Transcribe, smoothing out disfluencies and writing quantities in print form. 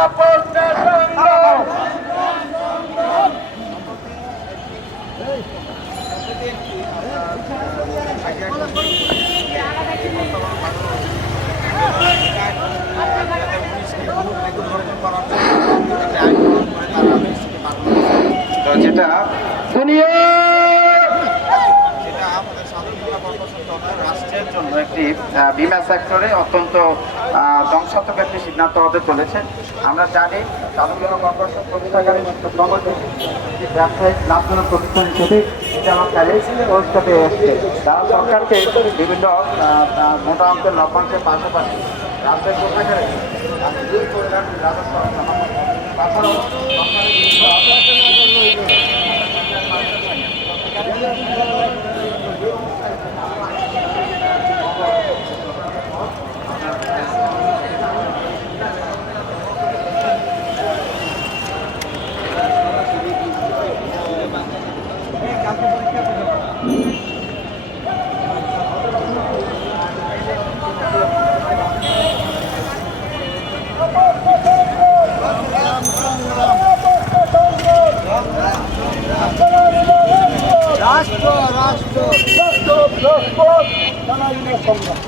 আপন সংগ্রাম তো যেটা রাষ্ট্রের জন্য একটি বিমা সেক্টরে অত্যন্ত ধ্বংসাত্মক একটি সিদ্ধান্ত হতে চলেছে। আমরা জানি সাধারণ বিমা কর্পোরেশন প্রতিষ্ঠাকারী ব্যবসায়িক লাভজনক প্রতিষ্ঠান হিসেবে চালককারী পরিস্থিতি এসছে। তারা সরকারকে বিভিন্ন মোটা অঙ্কের লভ্যাংশের পাশাপাশি রাজ্যের কোথাকারে রাজস্ব তাছাড়াও রাষ্ট্র রাষ্ট্র সংগ্রাম